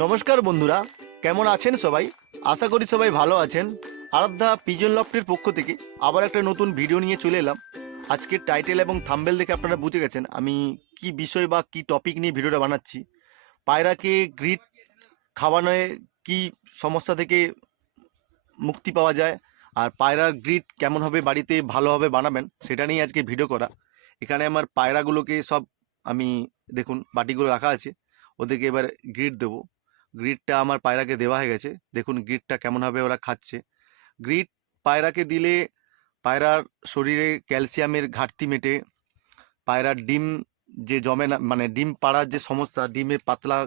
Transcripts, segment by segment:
নমস্কার বন্ধুরা, কেমন আছেন সবাই? আশা করি সবাই ভালো আছেন। আরাধ্যা পিজন লফটের পক্ষ থেকে আবার একটা নতুন ভিডিও নিয়ে চলে এলাম। আজকের টাইটেল এবং থাম্বেল দেখে আপনারা বুঝে গেছেন আমি কি বিষয় বা কি টপিক নিয়ে ভিডিওটা বানাচ্ছি। পায়রাকে গ্রিড খাওয়ানোয় কি সমস্যা থেকে মুক্তি পাওয়া যায়, আর পায়রার গ্রিড কেমনভাবে বাড়িতে ভালোভাবে বানাবেন সেটা নিয়ে আজকে ভিডিও করা। এখানে আমার পায়রাগুলোকে সব আমি দেখুন বাটিগুলো রাখা আছে, ওদেরকে এবার গ্রিড দেবো। গ্রিডটা আমার পায়রাকে দেওয়া হয়ে গেছে, দেখুন গ্রিডটা কেমনভাবে ওরা খাচ্ছে। গ্রিড পায়রাকে দিলে পায়রার শরীরে ক্যালসিয়ামের ঘাটতি মেটে, পায়রার ডিম যে জমে না, মানে ডিম পাড়ার যে সমস্যা, ডিমের পাতলা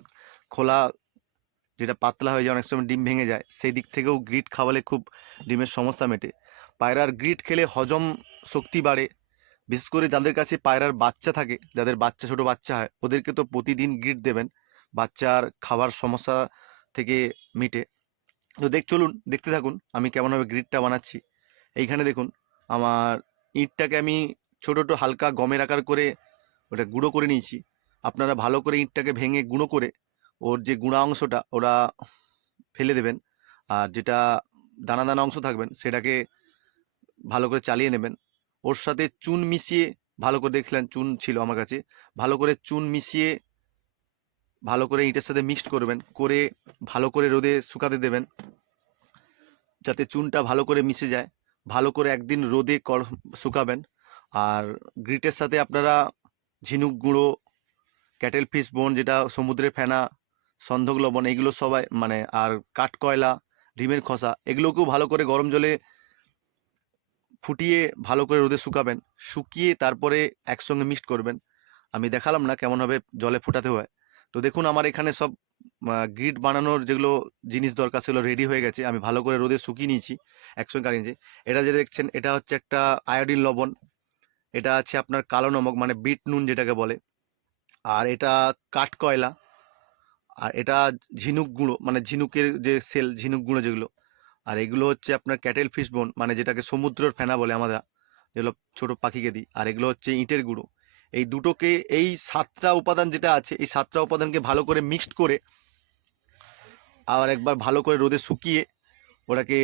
খোলা যেটা পাতলা হয়ে যায়, অনেক সময় ডিম ভেঙে যায়, সেই দিক থেকেও গ্রিড খাওয়ালে খুব ডিমের সমস্যা মেটে। পায়রার গ্রিড খেলে হজম শক্তি বাড়ে। বিশেষ করে যাদের কাছে পায়রার বাচ্চা থাকে, যাদের বাচ্চা ছোট বাচ্চা হয়, ওদেরকে তো প্রতিদিন গ্রিড দেবেন, বাচ্চার খাবার সমস্যা থেকে মিটে। তো চলুন দেখতে থাকুন আমি কেমনভাবে গ্রিডটা বানাচ্ছি। এইখানে দেখুন আমার ইঁটটাকে আমি ছোটো ছোটো হালকা গমের আকার করে ওটা গুঁড়ো করে নিয়েছি। আপনারা ভালো করে ইঁটটাকে ভেঙে গুঁড়ো করে ওর যে গুঁড়া অংশটা ওরা ফেলে দেবেন, আর যেটা দানা দানা অংশ থাকবেন সেটাকে ভালো করে চালিয়ে নেবেন। ওর সাথে চুন মিশিয়ে, ভালো করে দেখলেন চুন ছিল আমার কাছে, ভালো করে চুন মিশিয়ে ভালো করে ইঁটের সাথে মিক্সড করবেন, করে ভালো করে রোদে শুকাতে দেবেন যাতে চুনটা ভালো করে মিশে যায়। ভালো করে একদিন রোদে শুকাবেন। আর গ্রিটের সাথে আপনারা ঝিনুক গুঁড়ো, ক্যাটেল ফিশ বোন যেটা সমুদ্রের ফেনা, সন্ধক লবণ, এইগুলো সবাই মানে, আর কাঠকয়লা, ডিমের খোসা, এগুলোকেও ভালো করে গরম জলে ফুটিয়ে ভালো করে রোদে শুকাবেন। শুকিয়ে তারপরে একসঙ্গে মিক্সড করবেন। আমি দেখালাম না কেমনভাবে জলে ফোটাতে হয়। তো দেখুন আমার এখানে সব গ্রিড বানানোর যেগুলো জিনিস দরকার সেগুলো রেডি হয়ে গেছে। আমি ভালো করে রোদে শুকিয়ে নিয়েছি, একসঙ্গে কাটিয়েছি। এটা যে দেখছেন এটা হচ্ছে একটা আয়োডিন লবণ, এটা আছে আপনার কালো নমক মানে বিট নুন যেটাকে বলে, আর এটা কাঠকয়লা, আর এটা ঝিনুক গুঁড়ো মানে ঝিনুকের যে সেল, ঝিনুক গুঁড়ো যেগুলো, আর এগুলো হচ্ছে আপনার ক্যাটেল ফিশ বোন মানে যেটাকে সমুদ্রের ফেনা বলে আমরা, যেগুলো ছোটো পাখিকে দিই, আর এগুলো হচ্ছে ইঁটের গুঁড়ো। এই দুটোকে, এই 7টা উপাদান যেটা আছে, এই 7টা উপাদানকে ভালো করে মিক্সড করে আবার একবার ভালো করে রোদে শুকিয়ে ওটাকে,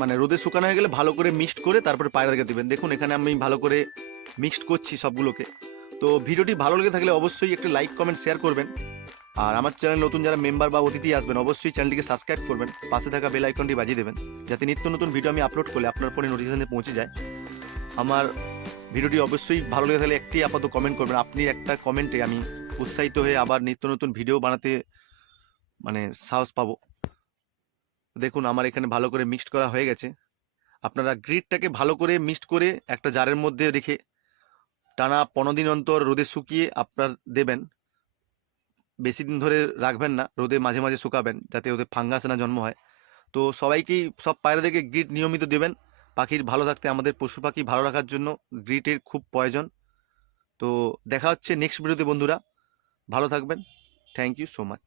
মানে রোদে শুকানো হয়ে গেলে ভালো করে মিক্সড করে তারপরে পায়রাকে দেবেন। দেখুন এখানে আমি ভালো করে মিক্সড করছি সবগুলোকে। তো ভিডিওটি ভালো লেগে থাকলে অবশ্যই একটা লাইক কমেন্ট শেয়ার করবেন। আর আমার চ্যানেল নতুন যারা মেম্বার বা অতিথি আসবেন অবশ্যই চ্যানেলটিকে সাবস্ক্রাইব করবেন, পাশে থাকা বেল আইকনটি বাজিয়ে দেবেন যাতে নিত্য নতুন ভিডিও আমি আপলোড করলে আপনার ফোনে নোটিফিকেশনে পৌঁছে যায়। আমার ভিডিওটি অবশ্যই ভালো লেগে থাকলে একটি আপাতত কমেন্ট করবেন। আপনি একটা কমেন্টে আমি উৎসাহিত হয়ে আবার নিত্য নতুন ভিডিও বানাতে মানে সাহস পাবো। দেখুন আমার এখানে ভালো করে মিক্সড করা হয়ে গেছে। আপনারা গ্রিডটাকে ভালো করে মিক্সড করে একটা জারের মধ্যে রেখে টানা 15 দিন অন্তর রোদে শুকিয়ে আপনার দেবেন। বেশি দিন ধরে রাখবেন না, রোদে মাঝে মাঝে শুকাবেন যাতে ওদের ফাঙ্গাস না জন্ম হয়। তো সবাইকেই, সব পায়রাদেরকে গ্রিড নিয়মিত দেবেন। পাখির ভালো থাকতে, আমাদের পশু পাখি ভালো রাখার জন্য গ্রিডের খুব প্রয়োজন। তো দেখা হচ্ছে নেক্সট ভিডিওতে বন্ধুরা, ভালো থাকবেন। Thank you so much.